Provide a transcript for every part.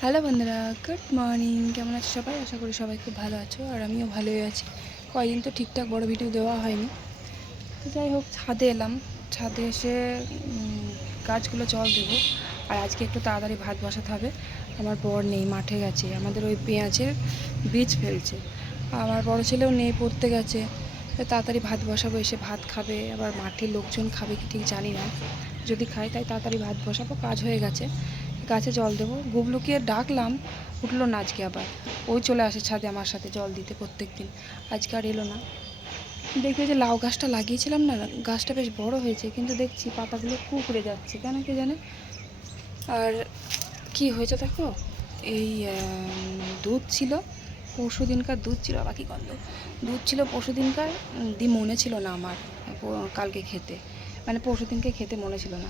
Hello বন্ধুরা, good morning. কেমন আছো সবাই? আশা করি সবাই খুব ভালো আছো, আর আমিও ভালোই আছি। কয়েকদিন তো ঠিকঠাক বড় ভিডিও দেওয়া হয়নি। তো যাই হোক, ছাদে এলাম। ছাদে এসে গাছগুলো জল দেবো। আর আজকে একটু তাড়াতাড়ি ভাত বসাতে হবে। আমার বর নেই, মাঠে গেছে। আমাদের ওই পেঁয়াজের বীজ ফেলছে। আমার বড় ছেলেও নেই, পড়তে গেছে। তাড়াতাড়ি ভাত বসাবো, এসে ভাত খাবে। আবার মাঠে লোকজন খাবে কি ঠিক জানি না। যদি খাই তাই তাড়াতাড়ি ভাত বসাবো, কাজ হয়ে গেছে। গাছে জল দেবো। গুবলুকে ডাকলাম, উঠল না আজকে আবার। ওই চলে আসে ছাদে আমার সাথে জল দিতে প্রত্যেক দিন আজকে আর এলো না। দেখবে যে লাউ গাছটা লাগিয়েছিলাম না, গাছটা বেশ বড় হয়েছে, কিন্তু দেখছি পাতাগুলো কুকড়ে যাচ্ছে কেন কে জানে? আর কি হয়েছে দেখো? এই দুধ ছিল পরশু দিনকার দুধ ছিল বাকি গন্ধ? দুধ ছিল পরশু দিনকার দি মনে ছিল না আমার কালকে খেতে। মানে পরশু দিনকে খেতে মনে ছিল না।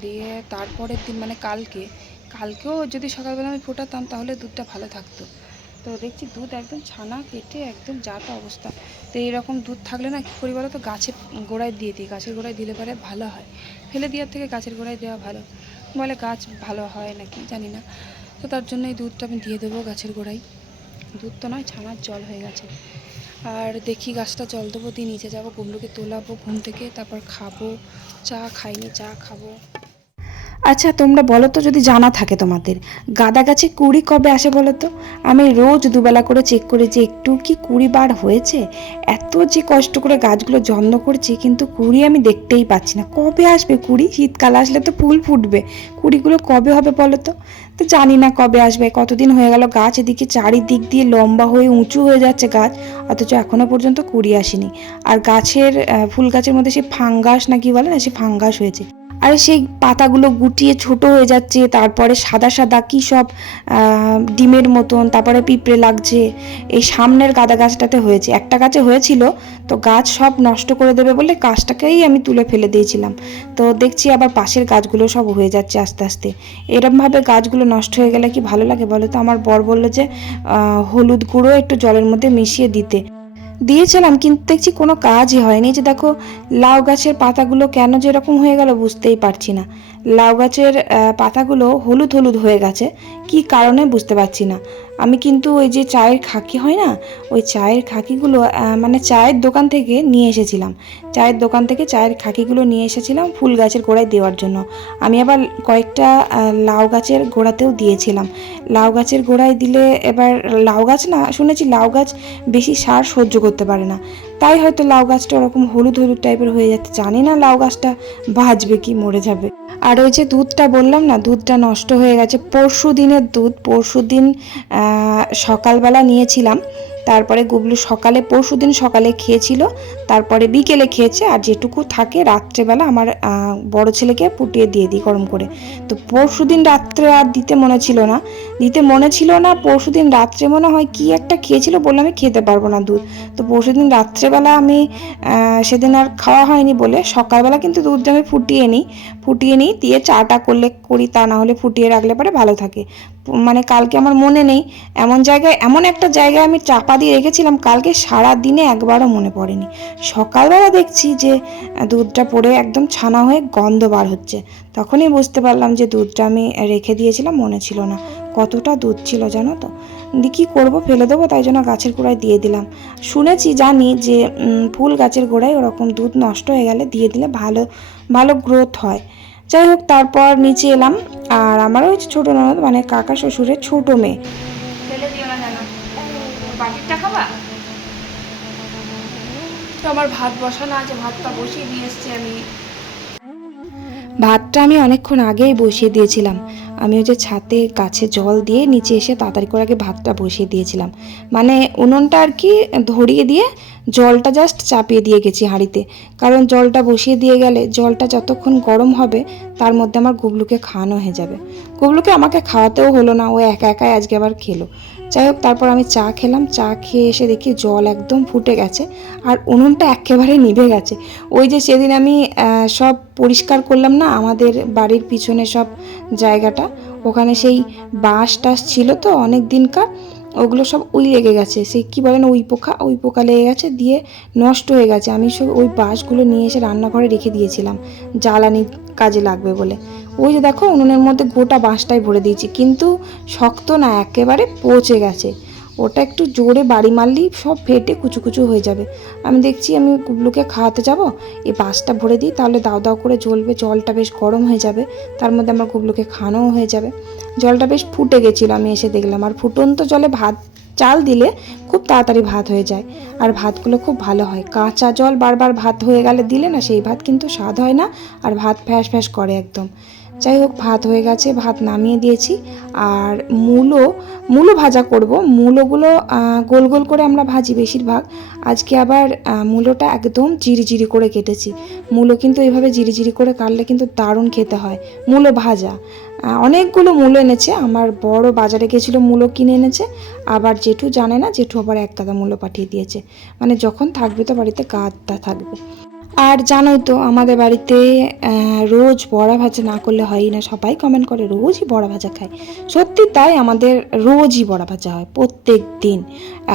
দিয়ে তারপরের দিন মানে কালকে, কালকেও যদি সকালবেলা আমি ফোটাতাম, তাহলে দুধটা ভালো থাকতো। তো দেখছি দুধ একদম ছানা কেটে একদম যাতা অবস্থা। তো এইরকম দুধ থাকলে না, কী করি বলো তো, গাছের গোড়ায় দিয়ে দিই। গাছের গোড়ায় দিলে পরে ভালো হয়। ফেলে দেওয়ার থেকে গাছের গোড়ায় দেওয়া ভালো। বলে গাছ ভালো হয় নাকি জানি না। তো তার জন্য এই দুধটা আমি দিয়ে দেবো গাছের গোড়ায়। দুধ তো নয়, ছানার জল হয়ে গেছে। আর দেখি গাছটা জল দেবো, দিয়ে নিচে যাব, গুমলুকে তোলাবো ঘুম থেকে, তারপর খাব, চা খাইনি, চা খাব। আচ্ছা তোমরা বলো তো যদি জানা থাকে তোমাদের গাঁদা গাছে কুড়ি কবে আসে বলো তো আমি রোজ দুবেলা করে চেক করি যে একটু কি কুড়ি বার হয়েছে। এত যে কষ্ট করে গাছগুলো যত্ন করছি, কিন্তু কুড়ি আমি দেখতেই পাচ্ছি না। কবে আসবে কুড়ি? শীতকাল আসলে তো ফুল ফুটবে। কুড়িগুলো কবে হবে বলো তো তো জানি না কবে আসবে। কতদিন হয়ে গেল গাছ এদিকে চারিদিক দিয়ে লম্বা হয়ে উঁচু হয়ে যাচ্ছে গাছ, অথচ এখনও পর্যন্ত কুড়ি আসেনি। আর গাছের ফুল গাছের মধ্যে সে ফাঙ্গাস না কি বলে না, সে ফাঙ্গাস হয়েছে। আর সেই পাতাগুলো গুটিয়ে ছোট হয়ে যাচ্ছে, তারপরে সাদা সাদা কী সব ডিমের মতন, তারপরে পিঁপড়ে লাগছে। এই সামনের গাঁদা গাছটাতে হয়েছে। একটা গাছে হয়েছিল, তো গাছ সব নষ্ট করে দেবে বলে গাছটাকেই আমি তুলে ফেলে দিয়েছিলাম। তো দেখছি আবার পাশের গাছগুলো সব হয়ে যাচ্ছে আস্তে আস্তে। এরমভাবে গাছগুলো নষ্ট হয়ে গেলে কি ভালো লাগে বলো তো? আমার বর বলল যে হলুদ গুঁড়ো একটু জলের মধ্যে মিশিয়ে দিতে। দিয়েছিলাম, কিন্তু দেখছি কোনো কাজই হয়নি। যে দেখো, লাউ গাছের পাতাগুলো কেন যেরকম হয়ে গেল বুঝতেই পারছি না। লাউ গাছের পাতাগুলো হলুদ হলুদ হয়ে গেছে। কি কারণে বুঝতে পারছি না। আমি কিন্তু ওই যে চায়ের খাকি হয় না, ওই চায়ের খাকিগুলো মানে চায়ের দোকান থেকে নিয়ে এসেছিলাম। চায়ের দোকান থেকে চায়ের খাকিগুলো নিয়ে এসেছিলাম ফুল গাছের গোড়ায় দেওয়ার জন্য। আমি আবার কয়েকটা লাউ গাছের গোড়াতেও দিয়েছিলাম। লাউ গাছের গোড়ায় দিলে এবার, লাউ গাছ না, শুনেছি লাউ গাছ বেশি সার সহ্য করতে পারে না। তাই হয়তো লাউ গাছটা ওরকম হলুদ হলুদ টাইপের হয়ে যাচ্ছে। জানি না লাউ গাছটা বাঁচবে কি মরে যাবে। আর ওই যে দুধটা বললাম না, দুধটা নষ্ট হয়ে গেছে। পরশু দিনের দুধ পরশু দিন সকালবেলা নিয়েছিলাম। তারপরে গুবলু সকালে, পরশু দিন সকালে খেয়েছিল, তারপরে বিকেলে খেয়েছে, আর যেটুকু থাকে রাত্রেবেলা আমার বড় ছেলেকে ফুটিয়ে দিয়ে দিই গরম করে। তো পরশু দিন রাত্রে আর দিতে মনে ছিল না। দিতে মনে ছিল না, পরশু দিন রাত্রে মনে হয় কি একটা খেয়েছিল বললে আমি খেতে পারব না দুধ। তো পরশু দিন রাত্রেবেলা আমি সেদিন আর খাওয়া হয়নি বলে সকালবেলা কিন্তু দুধটা আমি ফুটিয়ে নিই ফুটিয়ে নিই, দিয়ে চাটা করলে, করি তা না হলে ফুটিয়ে রাখলে পরে ভালো থাকে। মানে কালকে আমার মনে নেই, এমন জায়গায়, এমন একটা জায়গায় আমি চাপা দিয়ে রেখেছিলাম, কালকে সারা দিনে একবারও মনে পড়েনি। সকালবেলা দেখছি যে, দুধটা পড়ে একদম ছানা হয়ে গন্ধ বার হচ্ছে। তখনই বুঝতে পারলাম যে দুধটা আমি রেখে দিয়েছিলাম, মনে ছিল না। কতটা দুধ ছিল জানো তো? কী করব, ফেলে দেবো, তাই জন্য গাছের গোড়ায় দিয়ে দিলাম। শুনেছি, জানি যে ফুল গাছের গোড়ায় ওরকম দুধ নষ্ট হয়ে গেলে দিয়ে দিলে ভালো ভালো গ্রোথ হয়। যাই হোক তারপর নিচে এলাম। আর আমার ওই ছোট ননদ মানে কাকা শ্বশুরের ছোট মেয়ে। তো আমার ভাত বসানো আছে, ভাতটা বসিয়ে দিয়ে এসছি আমি। ভাতটা আমি অনেকক্ষণ আগেই বসিয়ে দিয়েছিলাম। আমি ওই যে ছাতে গাছে জল দিয়ে নিচে এসে তাড়াতাড়ি করে আগে ভাতটা বসিয়ে দিয়েছিলাম। মানে উনুনটা আর কি ধরিয়ে দিয়ে জলটা জাস্ট চাপিয়ে দিয়ে গেছি হাঁড়িতে। কারণ জলটা বসিয়ে দিয়ে গেলে জলটা যতক্ষণ গরম হবে, তার মধ্যে আমার গুবলুকে খাওয়ানো হয়ে যাবে। গুবলুকে আমাকে খাওয়াতেও হলো না, ও একা একাই আজকে আবার খেলো। যাই হোক, তারপর আমি চা খেলাম। চা খেয়ে এসে দেখি জল একদম ফুটে গেছে আর উনুনটা একেবারে নিভে গেছে। ওই যে সেদিন আমি সব পরিষ্কার করলাম না, আমাদের বাড়ির পিছনে সব জায়গাটা, ওখানে সেই বাঁশ টাস ছিল তো অনেক দিনকার ওগুলো সব ওই লেগে গেছে। সেই কী বলে না, ওই পোকা ওই পোকা লেগে গেছে, দিয়ে নষ্ট হয়ে গেছে। আমি সব ওই বাঁশগুলো নিয়ে এসে রান্নাঘরে রেখে দিয়েছিলাম। জ্বালানি কাজে লাগবে বলে। ওই যে দেখো, উনুনের মধ্যে গোটা বাঁশটাই ভরে দিয়েছি। কিন্তু শক্ত না, একেবারে পচে গেছে। ওটা একটু জোরে বাড়ি মারলেই সব ফেটে কুচু কুচু হয়ে যাবে। আমি দেখছি আমি গুবলুকে খাওয়াতে যাব, এই বাঁশটা ভরে দিই, তাহলে দাও দাও করে জ্বলবে, জলটা বেশ গরম হয়ে যাবে, তার মধ্যে আমার গুবলুকে খাওয়ানোও হয়ে যাবে। জলটা বেশ ফুটে গেছিল, আমি এসে দেখলাম, আর ফুটন্ত জলে ভাত, চাল দিলে খুব তাড়াতাড়ি ভাত হয়ে যায়, আর ভাতগুলো খুব ভালো হয়। কাঁচা জল বারবার ভাত হয়ে গেলে দিলে না সেই ভাত কিন্তু স্বাদ হয় না, আর ভাত ফ্যাস ফ্যাস করে একদম। যাই হোক, ভাত হয়ে গেছে, ভাত নামিয়ে দিয়েছি। আর মূলো মূলো ভাজা করব। মূলোগুলো গোল গোল করে আমরা ভাজি বেশিরভাগ। আজকে আবার মূলোটা একদম জিরি করে কেটেছি। মূলো কিন্তু এইভাবে জিরি করে কাটলে কিন্তু দারুণ খেতে হয়। মূলো ভাজা। অনেকগুলো মূলো এনেছে। আমার বড় বাজারে গেছিল মূলো কিনে এনেছে। আবার জেঠু জানে না, জেঠু আবার এক গাদা মূল্য পাঠিয়ে দিয়েছে। মানে যখন থাকবে তো বাড়িতে গাদটা থাকবে। আর জানোই তো, আমাদের বাড়িতে রোজ বড়া ভাজা না করলে হয়ই না। সবাই কমেন্ট করে, রোজই বড়া ভাজা খায়। সত্যি তাই আমাদের রোজই বড়া ভাজা হয়, প্রত্যেক দিন।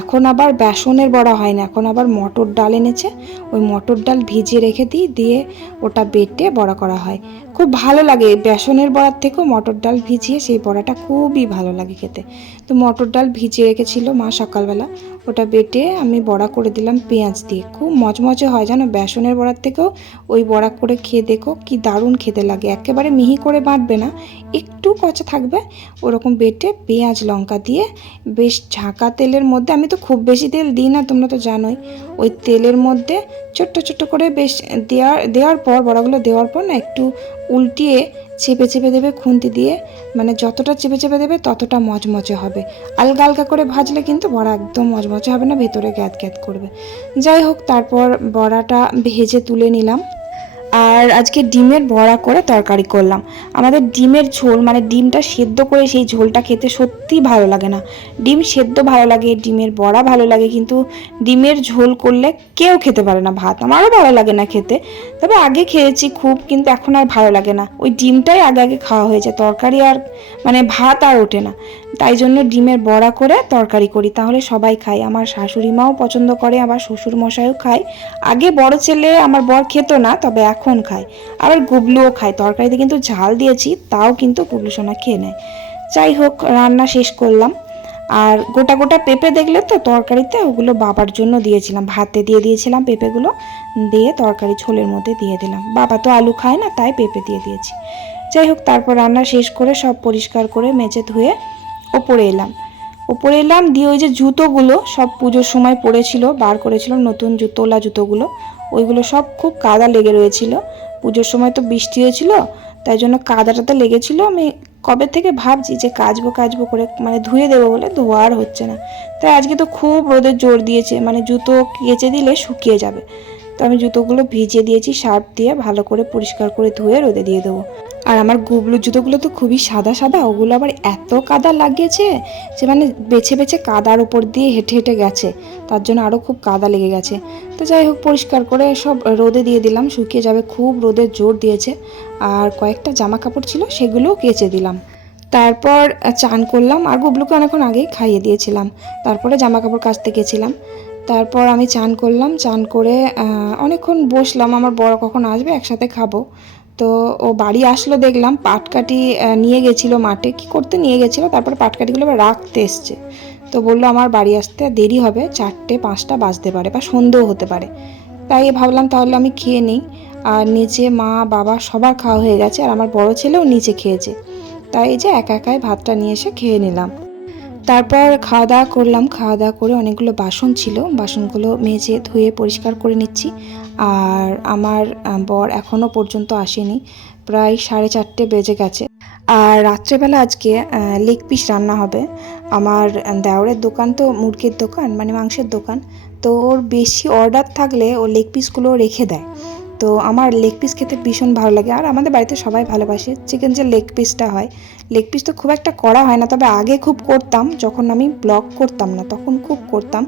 এখন আবার বেসনের বড়া হয় না, এখন আবার মটর ডাল এনেছে। ওই মটর ডাল ভিজিয়ে রেখে দিই, দিয়ে ওটা বেটে বড়া করা হয়। খুব ভালো লাগে। বেসনের বড়ার থেকেও মটর ডাল ভিজিয়ে সেই বড়াটা খুবই ভালো লাগে খেতে। তো মটর ডাল ভিজিয়ে রেখেছিল মা সকালবেলা। ওটা বেটে আমি বড়া করে দিলাম পেঁয়াজ দিয়ে। খুব মচমচে হয় জানো? বেসনের বড়ার থেকেও ওই বড়া করে খেয়ে দেখো কি দারুণ খেতে লাগে। একেবারে মিহি করে বাটবে না। একটু কচা থাকবে। ওরকম বেটে পেঁয়াজ, লঙ্কা দিয়ে বেশ ঝাঁকা তেলের মধ্যে, আমি তো খুব বেশি তেল দিই না, তোমরা তো জানোই। ওই তেলের মধ্যে ছোট্ট ছোট্ট করে বেশ দেওয়ার দেওয়ার পর, বড়াগুলো দেওয়ার পর না একটু উল্টিয়ে চেপে চেপে দেবে খুন্তি দিয়ে। মানে যতটা চেপে চেপে দেবে ততটা মচমচে হবে। আলগা আলগা করে ভাজলে কিন্তু বড়া একদম মচমচে হবে না, ভেতরে গ্যাদ গ্যাদ করবে। যাই হোক, তারপর বড়াটা ভেজে তুলে নিলাম। আর আজকে ডিমের বড়া করে তরকারি করলাম। আমাদের ডিমের ঝোল মানে ডিমটা সেদ্ধ করে সেই ঝোলটা খেতে সত্যি ভালো লাগে না। ডিম সেদ্ধ ভালো লাগে, ডিমের বড়া ভালো লাগে, কিন্তু ডিমের ঝোল করলে কেউ খেতে পারে না ভাত। আমারও ভালো লাগে না খেতে। তবে আগে খেয়েছি খুব, কিন্তু এখন আর ভালো লাগে না। ওই ডিমটাই আগে আগে খাওয়া হয়ে যায় তরকারি আর মানে ভাত আর ওঠে না। তাই জন্য ডিমের বড়া করে তরকারি করি। তাহলে সবাই খায়। আমার শাশুড়ি মাও পছন্দ করে, আবার শ্বশুর মশাইও খায়। আগে বড় ছেলে আমার বর খেত না, তবে এখন খায়। আবার গুবলুও খায়। তরকারিতে কিন্তু ঝাল দিয়েছি, তাও কিন্তু গুবলু সোনা খেয়ে নেয়। যাই হোক, রান্না শেষ করলাম। আর গোটা গোটা পেঁপে দেখলে তো তরকারিতে ওগুলো বাবার জন্য দিয়েছিলাম। ভাতে দিয়ে দিয়েছিলাম পেঁপেগুলো, দিয়ে তরকারি ঝোলের মধ্যে দিয়ে দিলাম। বাবা তো আলু খায় না, তাই পেঁপে দিয়ে দিয়েছি। যাই হোক, তারপর রান্না শেষ করে সব পরিষ্কার করে মেজে ধুয়ে ওপরে এলাম। ওপরে এলাম দিয়ে ওই যে জুতোগুলো সব পুজোর সময় পড়েছিল, বার করেছিলাম নতুন জুতোলা জুতোগুলো। ওইগুলো সব খুব কাদা লেগে রয়েছিল। পুজোর সময় তো বৃষ্টি হয়েছিল, তাই জন্য কাদাটাতে লেগেছিল। আমি কবে থেকে ভাবছি যে কাচবো কাচবো করে মানে ধুয়ে দেবো বলে ধোয়া আর হচ্ছে না। তাই আজকে তো খুব রোদের জোর দিয়েছে মানে জুতো কেচে দিলে শুকিয়ে যাবে। তো আমি জুতোগুলো ভিজিয়ে দিয়েছি সার্ফ দিয়ে ভালো করে পরিষ্কার করে ধুয়ে রোদে দিয়ে দেবো। আর আমার গুবলু জুতোগুলো তো খুবই সাদা সাদা, ওগুলো আবার এত কাদা লাগিয়েছে যে মানে বেছে বেছে কাদার উপর দিয়ে হেঁটে হেঁটে গেছে, তার জন্য আরও খুব কাদা লেগে গেছে। তো যাই হোক, পরিষ্কার করে সব রোদে দিয়ে দিলাম, শুকিয়ে যাবে, খুব রোদের জোর দিয়েছে। আর কয়েকটা জামা কাপড় ছিল, সেগুলোও কেচে দিলাম। তারপর চান করলাম, আর গুবলুকে অনেকক্ষণ আগেই খাইয়ে দিয়েছিলাম, তারপরে জামা কাপড় কাচতে গেছিলাম। তারপর আমি চান করলাম, চান করে অনেকক্ষণ বসলাম, আমার বড় কখন আসবে, একসাথে খাব। তো ও বাড়ি আসলো, দেখলাম পাটকাঠি নিয়ে গেছিল মাঠে। কি করতে? নিয়ে গেছিল, তারপর পাটকাঠিগুলো আবার রাখতে এসছে। তো বলল আমার বাড়ি আসতে দেরি হবে, চারটে, পাঁচটা বাজতে পারে বা সন্ধেও হতে পারে। তাই ভাবলাম তাহলে আমি খেয়ে নিই। আর নিচে মা, বাবা সবার খাওয়া হয়ে গেছে, আর আমার বড় ছেলেও নিচে খেয়েছে। তাই এই যে একা একাই ভাতটা নিয়ে এসে খেয়ে নিলাম। তারপর খাওয়া দাওয়া করলাম। খাওয়া দাওয়া করে অনেকগুলো বাসন ছিল। বাসনগুলো মেজে ধুয়ে পরিষ্কার করে নিচ্ছি। আর আমার বর এখনও পর্যন্ত আসেনি। প্রায় সাড়ে চারটে বেজে গেছে। আর রাত্রেবেলা আজকে লেগ পিস রান্না হবে। আমার দেওরের দোকান তো মুরগির দোকান মানে মাংসের দোকান। তো ওর বেশি অর্ডার থাকলে ও লেগ পিসগুলো রেখে দেয়। তো আমার লেগ পিস খেতে ভীষণ ভালো লাগে। আর আমাদের বাড়িতে সবাই ভালোবাসে। চিকেন যে লেগ পিসটা হয় লেগ পিস তো খুব একটা করা হয় না। তবে আগে খুব করতাম, যখন আমি ব্লগ করতাম না, তখন খুব করতাম।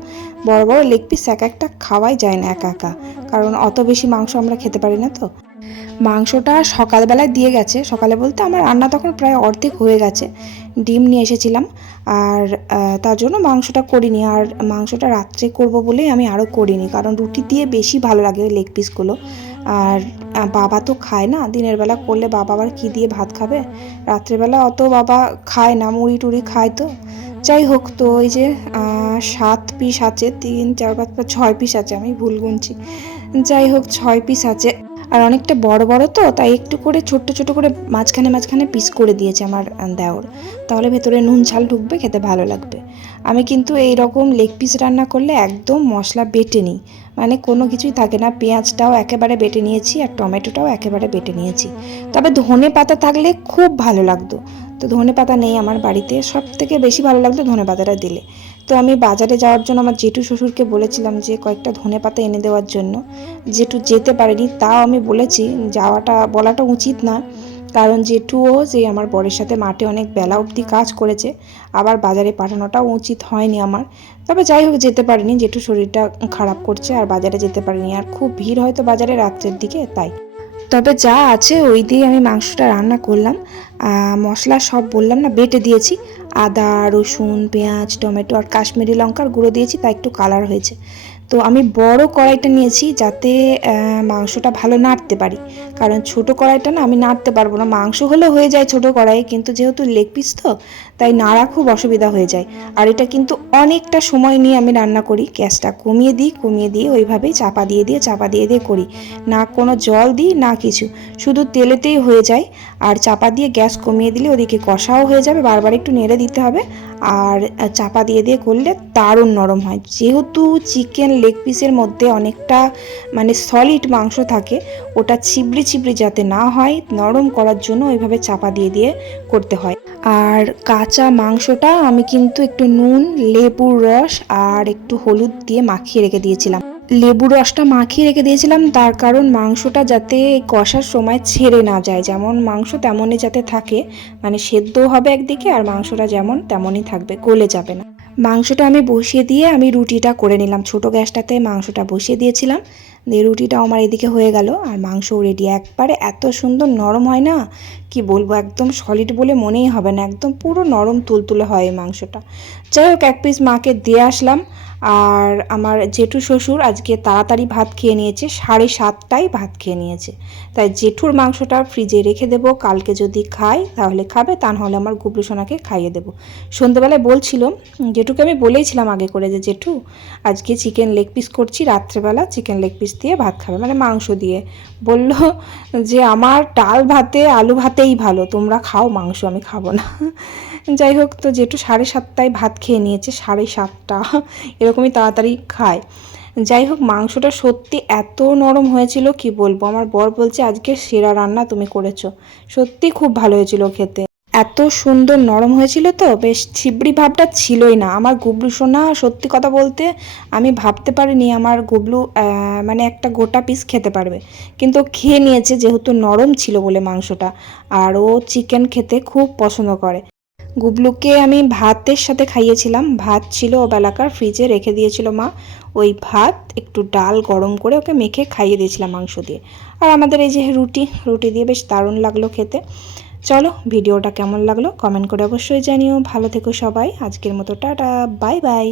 বড় বড় লেগ পিস এক একটা খাওয়াই যায় না একা একা। কারণ অত বেশি মাংস আমরা খেতে পারি না তো। মাংসটা সকালবেলায় দিয়ে গেছে। সকালে বলতে আমার রান্না তখন প্রায় অর্ধেক হয়ে গেছে। ডিম নিয়ে এসেছিলাম। আর তার জন্য মাংসটা করিনি। আর মাংসটা রাত্রে করব বলেই আমি আরও করিনি। কারণ রুটি দিয়ে বেশি ভালো লাগে লেগ পিসগুলো আর বাবা তো খায় না। দিনের বেলা করলে বাবা আবার কী দিয়ে ভাত খাবে? রাত্রেবেলা অত বাবা খায় না, মুড়ি টুড়ি খায় তো। যাই হোক, তো ওই যে সাত পিস আছে, তিন, চার, পাঁচ পাঁচ ছয় পিস আছে, আমি ভুল গুনছি। যাই হোক, ছয় পিস আছে। আর অনেকটা বড় বড় তো, তাই একটু করে ছোট্ট ছোট করে মাঝখানে মাঝখানে পিস করে দিয়েছে আমার দেওর। তাহলে ভেতরে নুন, ঝাল ঢুকবে, খেতে ভালো লাগবে। আমি কিন্তু এই রকম লেগ পিস রান্না করলে একদম মশলা বেটে নিই মানে কোনো কিছুই থাকে না। পেঁয়াজটাও একেবারে বেটে নিয়েছি আর টমেটোটাও একেবারে বেটে নিয়েছি। তবে ধনে পাতা থাকলে খুব ভালো লাগতো। তো ধনে পাতা নেই আমার বাড়িতে। সব থেকে বেশি ভালো লাগতো ধনে পাতাটা দিলে। তো আমি বাজারে যাওয়ার জন্য আমার জেঠু শ্বশুরকে বলেছিলাম যে, কয়েকটা ধনে পাতা এনে দেওয়ার জন্য। জেঠু যেতে পারেনি, তাও আমি বলেছি, যাওয়াটা বলাটা উচিত না। কারণ জেঠুও যে আমার বরের সাথে মাঠে অনেক বেলা অবধি কাজ করেছে, আবার বাজারে পাঠানোটাও উচিত হয়নি আমার। তবে যাই হোক, যেতে পারিনি জেঠু শরীরটা খারাপ করছে, আর বাজারে যেতে পারিনি। আর খুব ভিড় হয়তো বাজারে রাত্রের দিকে, তাই। তবে যা আছে, ওই দিয়ে আমি মাংসটা রান্না করলাম। মশলা সব বললাম না, বেটে দিয়েছি। আদা, রসুন, পেঁয়াজ, টমেটো আর কাশ্মীরি লঙ্কার গুঁড়ো দিয়েছি তা একটু কালার হয়েছে। তো আমি বড় কড়াইটা নিয়েছি যাতে মাংসটা ভালো নাড়তে পারি। কারণ ছোট কড়াইটা না আমি নাড়তে পারব না। মাংস হলে হয়ে যায় ছোট কড়াই, কিন্তু যেহেতু লেগ পিস তো, তাই নাড়া খুব অসুবিধা হয়ে যায়। আর এটা কিন্তু অনেকটা সময় নিয়ে আমি রান্না করি। গ্যাসটা কমিয়ে দিই, কমিয়ে দিয়ে ওইভাবেই চাপা দিয়ে দিয়ে, চাপা দিয়ে দিয়ে করি। না কোনো জল দিই, না কিছু। শুধু তেলেতেই হয়ে যায়। আর চাপা দিয়ে গ্যাস কমিয়ে দিলে ওদিকে কষাও হয়ে যাবে। বারবার একটু নেড়ে দিতে হবে। আর চাপা দিয়ে দিয়ে করলে দারুণ নরম হয়। যেহেতু চিকেন লেগ পিসের মধ্যে অনেকটা মানে সলিড মাংস থাকে, ওটা ছিবড়ি ছিবড়ি যাতে না হয়, নরম করার জন্য ওইভাবে চাপা দিয়ে দিয়ে করতে হয়। আর কাঁচা মাংসটা আমি কিন্তু একটু নুন, লেবুর রস আর একটু হলুদ দিয়ে মাখিয়ে রেখে দিয়েছিলাম। লেবু রসটা মাখিয়ে রেখে দিয়েছিলাম, তার কারণ মাংসটা যাতে কষার সময় ছেড়ে না যায়। যেমন মাংস তেমনই যাতে থাকে মানে সেদ্ধও হবে একদিকে আর মাংসটা যেমন তেমনই থাকবে, গলে যাবে না। মাংসটা আমি বসিয়ে দিয়ে আমি রুটিটা করে নিলাম। ছোট গ্যাসটাতে মাংসটা বসিয়ে দিয়েছিলাম। দিয়ে রুটিটাও আমার এদিকে হয়ে গেল। আর মাংস রেডি একবারে এত সুন্দর নরম হয় না? কি বলব, একদম সলিড বলে মনেই হবে না। একদম পুরো নরম তুলতুলে হয় এই মাংসটা। যাই হোক, এক পিস মাকে দিয়ে আসলাম। আর আমার জেঠু শ্বশুর আজকে তাড়াতাড়ি ভাত খেয়ে নিয়েছে, সাড়ে সাতটায় ভাত খেয়ে নিয়েছে। তাই জেঠুর মাংসটা ফ্রিজে রেখে দেবো, কালকে যদি খাই তাহলে খাবে, তা নাহলে আমার গুবলু সোনাকে খাইয়ে দেবো। সন্ধ্যেবেলায় বলছিল জেঠুকে আমি বলেইছিলাম আগে করে যে, জেঠু, আজকে চিকেন লেগ পিস করছি, রাত্রেবেলা চিকেন লেগ পিস দিয়ে ভাত খাবে মানে মাংস দিয়ে। বলল যে, আমার ডাল ভাতে, আলু ভাতেই ভালো, তোমরা খাও মাংস, আমি খাব না। যাই হোক, তো জেঠু সাড়ে সাতটায় ভাত খেয়ে নিয়েছে, সাড়ে সাতটা এরকমই তাড়াতাড়ি খায়। যাই হোক মাংসটা সত্যি এত নরম হয়েছিল, কি বলব? আমার বর বলছে, আজকে সেরা রান্না তুমি করেছ। সত্যি খুব ভালো হয়েছিল খেতে। এত সুন্দর নরম হয়েছিল তো, বেশ ছিবড়ি ভাবটা ছিলই না। আমার গুবলু সোনা, সত্যি কথা বলতে, আমি ভাবতে পারিনি আমার গুবলু মানে একটা গোটা পিস খেতে পারবে। কিন্তু খেয়ে নিয়েছে, যেহেতু নরম ছিল বলে মাংসটা। আর ও চিকেন খেতে খুব পছন্দ করে। গুবলুকে আমি ভাতের সাথে খাইয়েছিলাম। ভাত ছিল ও বেলাকার ফ্রিজে রেখে দিয়েছিল মা। ওই ভাত, একটু ডাল গরম করে ওকে মেখে খাইয়ে দিয়েছিলাম মাংস দিয়ে। আর আমাদের এই যে রুটি রুটি দিয়ে বেশ দারুণ লাগল খেতে। চলো, ভিডিওটা কেমন লাগল কমেন্ট করে অবশ্যই জানিও। ভালো থেকো সবাই। আজকের মতো টাটা, বাই বাই।